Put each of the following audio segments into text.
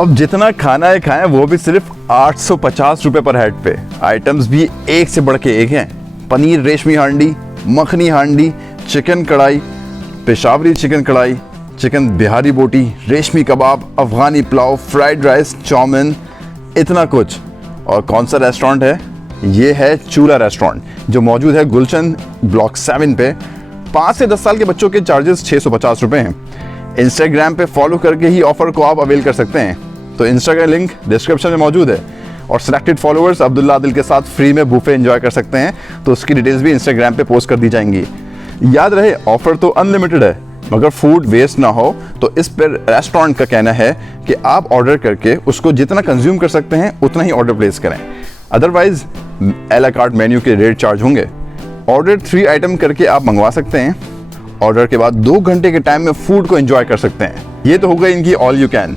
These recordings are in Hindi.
अब जितना खाना है खाएं, वो भी सिर्फ 850 रुपए पर हेड पे। आइटम्स भी एक से बढ़ के एक हैं। पनीर रेशमी हांडी, मखनी हांडी, चिकन कढ़ाई, पेशावरी चिकन कढ़ाई, चिकन बिहारी बोटी, रेशमी कबाब, अफगानी पुलाव, फ्राइड राइस, चाउमीन, इतना कुछ। और कौन सा रेस्टोरेंट है? ये है चूल्हा रेस्टोरेंट, जो मौजूद है गुलशन ब्लॉक 7 पे। 5 से 10 साल के बच्चों के चार्जेस 650 रुपए हैं। इंस्टाग्राम पे फॉलो करके ही ऑफर को आप अवेल कर सकते हैं। तो इंस्टा का लिंक डिस्क्रिप्शन में मौजूद है। और सिलेक्टेड फॉलोअर्स अब्दुल्ला आदिल के साथ फ्री में बुफे एंजॉय कर सकते हैं। तो उसकी डिटेल्स भी इंस्टाग्राम पे पोस्ट कर दी जाएंगी। याद रहे, ऑफर तो अनलिमिटेड है, मगर फूड वेस्ट ना हो। तो इस पर रेस्टोरेंट का कहना है कि आप ऑर्डर करके उसको जितना कंज्यूम कर सकते हैं उतना ही ऑर्डर प्लेस करें। अदरवाइज आ ला कार्ट मेन्यू के रेट चार्ज होंगे। ऑर्डर 3 आइटम करके आप मंगवा सकते हैं। ऑर्डर के बाद 2 घंटे के टाइम में फूड को एंजॉय कर सकते हैं। ये तो हो गई इनकी ऑल यू कैन।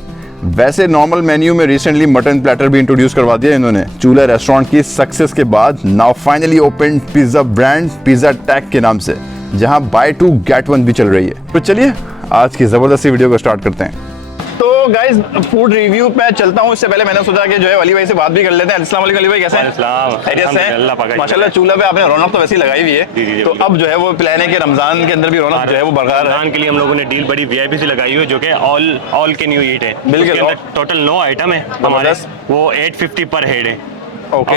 वैसे नॉर्मल मेन्यू में रिसेंटली मटन प्लेटर भी इंट्रोड्यूस करवा दिया इन्होंने। चूल्हा रेस्टोरेंट की सक्सेस के बाद now finally open pizza brand pizza tag के नाम से, जहां बाय 2 गेट 1 भी चल रही है। तो चलिए आज की जबरदस्ती वीडियो को स्टार्ट करते हैं। तो गाइस फूड रिव्यू पे चलता हूँ। इससे पहले मैंने सोचा कि जो है अली भाई से बात भी कर लेते हैं। अस्सलाम वालेकुम अली भाई, कैसे हैं? माशाल्लाह चूल्हा पे आपने रौनक तो वैसे ही लगाई हुई है। तो अब जो है वो प्लान है कि रमजान के अंदर भी रौनक जो है वो बरकरार है। रमजान के लिए हम लोगों ने डील बड़ी वीआईपी से लगाई हुई है, जो कि ऑल कैन यू ईट है। बिल्कुल, टोटल 9 आइटम है हमारे, वो 850 पर हेड है। ओके,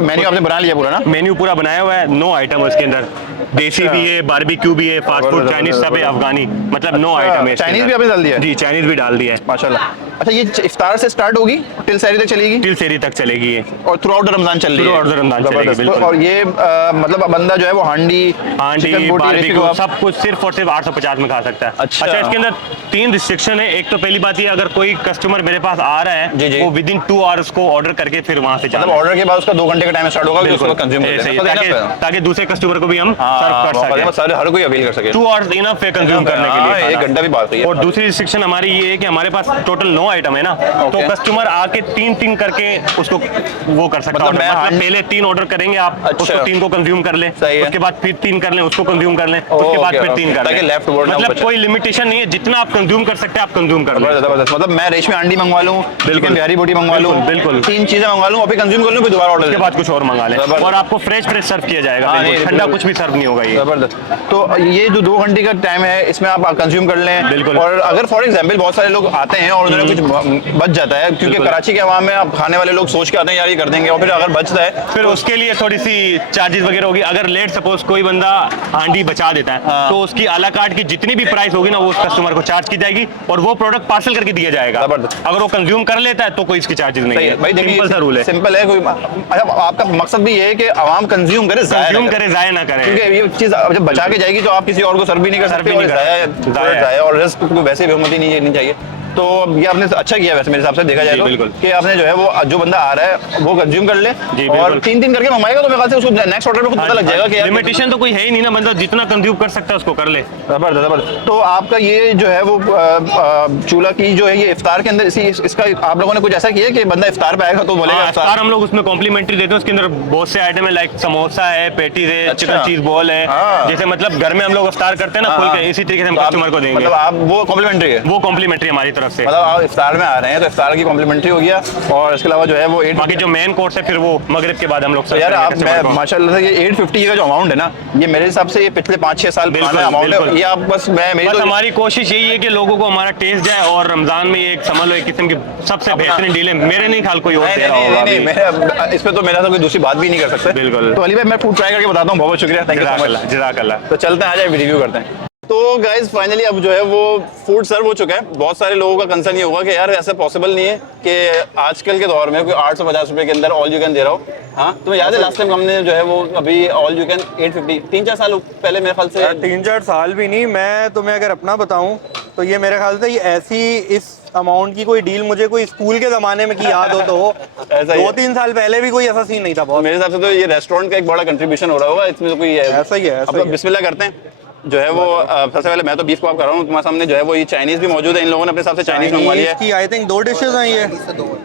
मेन्यू आपने बना लिया पूरा ना? मेन्यू पूरा बनाया हुआ है। 9 आइटम उसके अंदर, देसी भी है, बारबेक्यू भी है, फास्ट फूड, चाइनीज सब है, अफगानी, मतलब 9 आइटम है। चाइनीज भी आपने डाल दिया है? जी, चाइनीज भी डाल दिया है माशाल्लाह। अच्छा, ये इफ्तार से स्टार्ट होगी, टिल सहरी तक चलेगी? टिल सहरी तक चलेगी ये, और थ्रू आउट रमजान चल रही है? थ्रू आउट रमजान चलेगी, बिल्कुल। और ये मतलब बंदा जो है वो हांडी बारबेक्यू सब कुछ सिर्फ और सिर्फ 850 में खा सकता है। अच्छा, इसके अंदर 3 रिस्ट्रिक्शन है। एक तो पहली बात ये, अगर कोई कस्टमर मेरे पास आ रहा है वो विद इन 2 आवर्स को ऑर्डर करके फिर वहां से मतलब ऑर्डर के बाद उसका 2 घंटे का टाइम स्टार्ट होगा, उसको कंज्यूम ताकि दूसरे कस्टमर को भी हम सर्व कर सकें, हर कोई अवेल कर सके। 2 आवर्स इनफ है कंज्यूम करने के लिए, 1 घंटा भी बात है। और दूसरी रिस्ट्रिक्शन हमारी ये है कि हमारे पास टोटल 9 आइटम है ना, तो कस्टमर आके 3 करके उसको वो कर सकता है। मतलब पहले 3 ऑर्डर करेंगे आप, उसको 3 को कंज्यूम कर ले, उसके बाद फिर 3 कर लें, उसको कंज्यूम कर लें, उसके बाद फिर 3 कर लें। मतलब कोई लिमिटेशन नहीं है, जितना आप कंज्यूम कर सकते हैं आप कंज्यूम कर लें। मतलब मैं रेशमी हांडी मंगवा लूं, बिल्कुल बिहारी बोटी मंगवा लूं, बिल्कुल 3 चीजें मंगवा लूं, अभी कंज्यूम कर लूं, फिर दोबारा ऑर्डर के बाद कुछ और मंगा लें, और आपको फ्रेश सर्व किया जाएगा, ठंडा कुछ भी सर्व नहीं होगा ये। जबरदस्त। तो ये जो 2 घंटे का टाइम है, इसमें आप कंज्यूम कर लें। बिल्कुल। और अगर फॉर एग्जांपल बहुत सारे लोग आते हैं और उन्हें कुछ बच जाता है, क्योंकि कराची के अवाम में आप खाने वाले लोग सोच के आते हैं यार ये कर देंगे, और फिर अगर बचता है फिर उसके लिए थोड़ी सी चार्जेस वगैरह होगी। अगर लेट सपोज कोई बंदा हांडी बचा देता है तो उसकी आ ला कार्ट की जितनी भी प्राइस होगी ना वो उस कस्टमर को चार्ज की जाएगी, और वो प्रोडक्ट पार्सल करके दिया जाएगा। अगर वो कंज्यूम कर लेता है तो कोई इसकी चार्जेस नहीं है। भाई सिंपल सा रूल है, सिंपल है। कोई अच्छा, आपका मकसद भी ये है कि आवाम कंज्यूम करे, जाया ना करे, क्योंकि ये चीज जब बचा के जाएगी तो आप किसी और को सर्व भी नहीं कर सकते, और रिस्क को वैसे भी हिम्मत ही नहीं चाहिए। तो ये आपने अच्छा किया वैसे मेरे हिसाब से देखा जाए तो, कि आपने जो है वो जो बंदा आ रहा है वो कंज्यूम कर ले, और 3 करके मंगवाएगा तो मेरे ख्याल से उसको नेक्स्ट ऑर्डर में खुद पता लग जाएगा कि लिमिटेशन तो कोई है ही नहीं ना, बंदा जितना कंज्यूम कर सकता है उसको कर ले। जबरदस्त। तो आपका ये जो है वो चूल्हा की जो है ये इफ्तार के अंदर इसका आप लोगों ने कुछ ऐसा किया कि बंदा इफ्तार पे आएगा तो बोलेगा इफ्तार हम लोग उसमें कॉम्प्लीमेंट्री देते हैं। उसके अंदर बहुत से आइटम है, लाइक समोसा है, पेटीज है, चिकन चीज बॉल है। जैसे मतलब घर में हम लोग इफ्तार करते हैं ना खुल के, इसी तरीके से हम कस्टमर को देंगे। मतलब आप वो कॉम्प्लीमेंट्री है? वो कॉम्प्लीमेंट्री हमारी तरफ से, मतलब इफ्तार में आ रहे हैं तो इफ्तार की कॉम्प्लीमेंट्री हो गया, और इसके अलावा जो है वो बाकी जो मेन कोर्स है फिर वो मगरिब के बाद हम लोग। तो यार आप माशाल्लाह से ये 850 का जो अमाउंट है ना, ये मेरे हिसाब से ये पिछले 5-6 साल पुराना अमाउंट है। ये आप बस हमारी कोशिश यही है कि लोगों को हमारा टेस्ट जाए, और रमजान में ये एक समझ लो एक किस्म की सबसे बेहतरीन डील है। मेरे नहीं ख्याल कोई और दे रहा होगा इस पे तो मेरा कोई दूसरी बात भी नहीं कर सकते। बिल्कुल। तो अली भाई मैं फूड ट्राई करके बताता हूँ। बहुत शुक्रिया, थैंक यू सो मच। जज़ाकल्लाह। तो चलते हैं, आ जाए रिव्यू करते हैं। तो गाइज फाइनली अब जो है वो फूड सर्व हो चुका है। बहुत सारे लोगों का कंसर्न ये होगा कि यार ऐसा पॉसिबल नहीं है कि आजकल के दौर में कोई 850 रुपए के अंदर ऑल यू कैन दे रहा हो। हाँ, तुम्हें याद है लास्ट टाइम हमने जो है वो अभी ऑल यू कैन 850 3-4 साल पहले मेरे ख्याल से। 3-4 साल भी नहीं, मैं तुम्हें अगर अपना बताऊं तो ये मेरे ख्याल से ये ऐसी इस अमाउंट की कोई डील मुझे कोई स्कूल के जमाने में की याद हो तो हो। 2-3 साल पहले भी कोई ऐसा सीन नहीं था। बहुत मेरे हिसाब से तो ये रेस्टोरेंट का एक बड़ा कंट्रीब्यूशन हो रहा होगा इसमें, तो कोई ऐसा ही है। अब बिस्मिल्लाह करते हैं। जो है वो सबसे पहले मैं तो बीफ कबाब कर रहा हूँ तुम्हारे सामने। जो है वो ये चाइनीज भी मौजूद है, इन लोगों ने अपने हिसाब से चाइनीज मंगवा लिया है। आई थिंक 2 डिशेज हैं ये।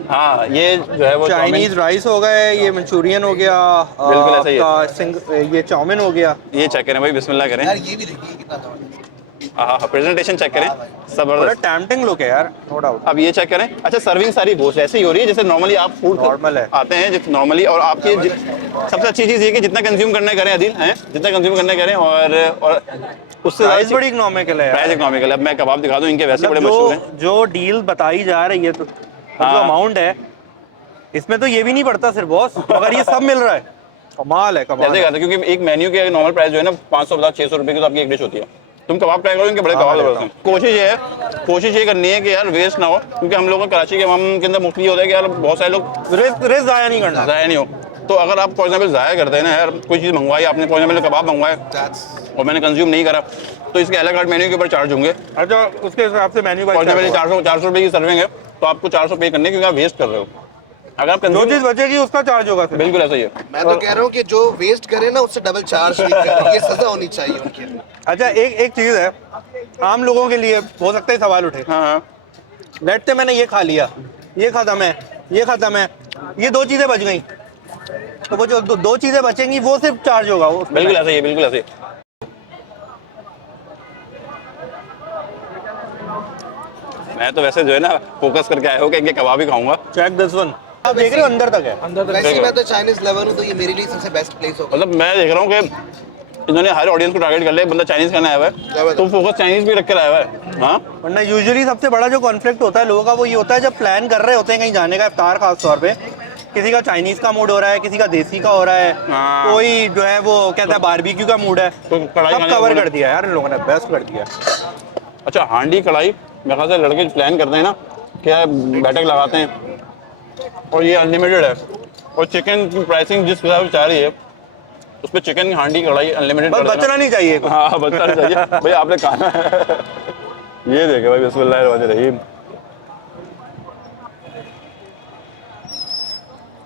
हाँ, ये जो है वो चाइनीज राइस हो गए, ये मंचूरियन हो गया, बिल्कुल ऐसा ही है। ये चाउमीन हो गया। ये चेक करें भाई, बिस्मिल्लाह करें। यार ये भी देखिए कितना हाँ, प्रेजेंटेशन चेक करें, बड़ा जबरदस्त। टेम्पटिंग लुक है यार, नो डाउट। अब ये चेक करें। अच्छा, सर्विंग सारी गोश्त ऐसे ही हो रही है जैसे नॉर्मली आप फूड Normal है। आते हैं जिस नॉर्मली, और आपकी सबसे अच्छी चीज़ ये कि जितना कंज्यूम करना करें आदिल हैं, जितना कंज्यूम करना करें, और उससे प्राइस बड़ी इकोनॉमिकल है प्राइस यार। इकोनॉमिकल। अब मैं कबाब दिखा दूं, इनके वैसे बड़े मतलब मशहूर हैं। जो डील बताई जा रही है, तो जो हाँ। अमाउंट है इसमें तो ये भी नहीं पड़ता सिर्फ बॉस, मगर ये सब मिल रहा है। कमाल है, कमाल कैसे है। करते हैं, क्योंकि एक मेन्यू के नॉर्मल प्राइस जो है ना 550-600 रुपए की तो आपकी एक डिश होती है। तुम कबाब ट्राई करो, इनके बड़े हाँ, कबाब मैं जबरदस्त हैं। कोशिश ये करनी है कि यार वेस्ट ना हो, क्योंकि हम लोगों को कराची के हम के अंदर मुफ्त ये होता है कि यार बहुत सारे लोग रिस्क जाया नहीं करना। ज़ाया नहीं हो। तो अगर आप फॉर एग्जाम्पल ज़ाया करते हैं ना यार, कोई चीज़ मंगवाई आपने, फॉर एग्जाम्पल कबाब मंगवाए और मैंने कंज्यूम नहीं करा, तो इसके अलग अलग मेन्यू के ऊपर चार्ज होंगे। अच्छा, उसके हिसाब से मेन्यू फॉर एग्जाम्पल 400 रुपए की सर्विंग है, तो आपको 400 पे करने, क्योंकि आप वेस्ट कर रहे हो। अगर आप जो कंज्यूम, चीज बचेगी उसका चार्ज होगा फिर। बिल्कुल ऐसा ही है। मैं तो कह रहा हूँ कि जो वेस्ट करे ना उससे डबल चार्ज भी करे, ये सजा होनी चाहिए उनके लिए। अच्छा, एक चीज है, आम लोगों के लिए हो सकता है सवाल उठे। हाँ हाँ, लेट से मैंने ये खा लिया, ये खत्म है, ये खत्म है, ये दो चीजें बच गई, तो वो जो दो चीजें बचेंगी वो सिर्फ चार्ज होगा उसमें। बिल्कुल ऐसा ही है, बिल्कुल ऐसा ही। मैं तो वैसे जो है ना फोकस करके आया हूँ कि इनके कबाब ही खाऊंगा। Check this one. आप देख रहे हो अंदर तक है। वैसे ही मैं तो चाइनीज लवर हूँ, तो ये मेरे लिए सबसे बेस्ट प्लेस होगा। मतलब मैं देख रहा हूँ कि इन्होंने हर ऑडियंस को टारगेट कर लिया, बंदा चाइनीज खाना आया हुआ है, तो फोकस चाइनीज भी रख कर आया हुआ है। हाँ, वरना यूजुअली सबसे बड़ा जो कॉन्फ्लिक्ट होता है लोगों का वो ये होता है जब प्लान कर रहे होते हैं कहीं जाने का, इफ्तार खास तौर पे, किसी का चाइनीज का मूड हो रहा है, किसी का देसी का हो रहा है, हाँ। कोई जो है वो कहता है बारबेक्यू का मूड है, तो कढ़ाई सब खाने का कवर मूड है। कर दिया यार इन लोगों ने, बेस्ट कर दिया। अच्छा, हांडी कढ़ाई मेरे ख्याल से लड़के प्लान करते हैं ना, क्या बैठक लगाते हैं, और ये अनलिमिटेड है। और चिकन की प्राइसिंग जिस हिसाब से चाह रही है, उस पर चिकन की हांडी कढ़ाई अनलिमिटेड बस बचना नहीं चाहिए कुछ। हाँ, बचना नहीं चाहिए भाई, आपने खाना है। ये देखे भाई, बिस्मिल्लाहिर्रहमानिर्रहीम।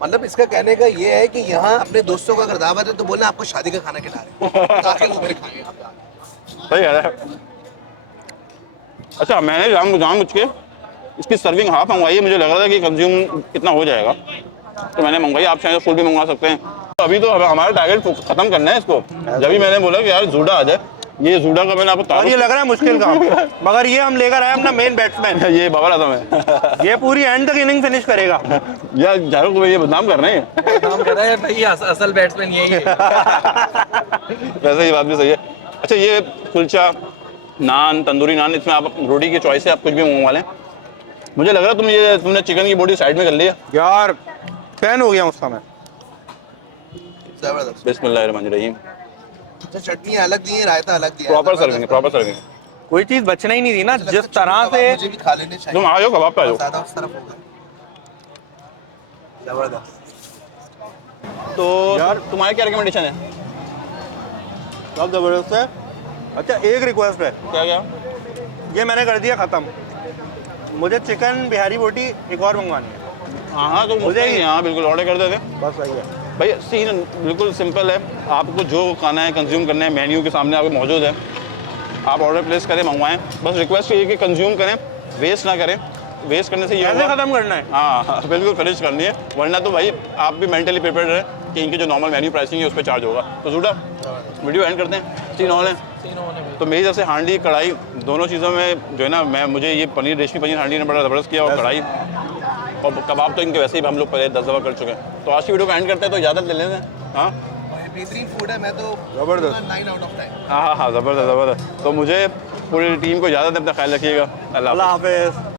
मतलब इसका कहने का ये है कि यहाँ अपने दोस्तों का अगर दावत है तो बोलना आपको शादी का खाना खिला रहे हैं, ताकि वो मेरे खाएंगे। सही है। अच्छा, मैंने जानबूझ के इसकी सर्विंग हाफ मंगवाई है, मुझे लग रहा था कि कंज्यूम कितना हो जाएगा, तो मैंने मंगवाई। आप चाहें तो फुल भी मंगवा सकते हैं। तो अभी तो हमारा टारगेट खत्म करना है इसको। जब भी मैंने बोला कि यार जूडा आ जाए, ये जूडा का मैंने आपको और ये लग रहा है मुश्किल काम, मगर ये हम लेकर आए अपना मेन बैट्समैन। ये बाबर आजम है। ये पूरी एंड तक इनिंग फिनिश करेगा। यार जारूक भाई, ये बदनाम कर रहे हैं। काम कर रहा है भाई, असल बैट्समैन यही है। वैसे ये बात भी सही है। अच्छा, ये कुलचा, नान, तंदूरी नान, इसमें आप रोटी की चॉइस है, आप कुछ भी मंगवा लें। मुझे लग रहा है तुमने चिकन की बॉडी साइड में कर लिया। यार फैन हो गया उसका मैं। जबरदस्त। बिस्मिल्लाहिर्रहमानिर्रहीम। अच्छा, चटनी अलग दी है, रायता अलग दिया है। प्रॉपर सर्विंग है, प्रॉपर सर्विंग है। कोई चीज बचना ही नहीं थी ना, जिस तरह से। मुझे भी खा लेने चाहिए। तुम आ जाओ, कबाब पे आ जाओ। ज्यादा उस तरफ होगा। जबरदस्त। तो यार, तुम्हारी क्या रिकमेंडेशन है? सब जबरदस्त है। अच्छा, एक रिक्वेस्ट है, क्या क्या? ये मैंने कर दिया खत्म। मुझे चिकन बिहारी बोटी एक और मंगवानी है। हाँ, तो मुझे यहाँ बिल्कुल ऑर्डर कर देते। बस सही है। भाई सीन बिल्कुल सिंपल है, आपको जो खाना है कंज्यूम करना है, मेन्यू के सामने आपको मौजूद है, आप ऑर्डर प्लेस करें, मंगवाएं। बस रिक्वेस्ट ये कि कंज्यूम करें, वेस्ट ना करें। वेस्ट करने से ये कैसे होगा, खत्म करना है? हाँ बिल्कुल फिनिश करनी है, वरना तो भाई आप भी मेंटली प्रिपेयर्ड रहे कि इनके जो नॉर्मल मेन्यू प्राइसिंग है उस पर चार्ज होगा। तो जूडा वीडियो एंड करते हैं। सीन ऑन है। तो मेरी तरफ से हांडी कढ़ाई दोनों चीज़ों में जो है ना, मुझे ये पनीर, रेशमी पनीर हांडी ने बड़ा ज़बरदस्त किया, और कढ़ाई और कबाब तो इनके वैसे ही हम लोग पहले 10 दफ़ा कर चुके हैं। तो आज की वीडियो को एंड करते हैं, तो इजाज़त ले लेते हैं। हाँ बेहतरीन फूड है, मैं तो जबरदस्त। 9 आउट ऑफ 10। हाँ ज़बरदस्त ज़बरदस्त। तो मुझे पूरी टीम को इजाज़त है, अपना ख्याल रखिएगा। अल्लाह हाफ़िज़। अल्लाह हाफिज।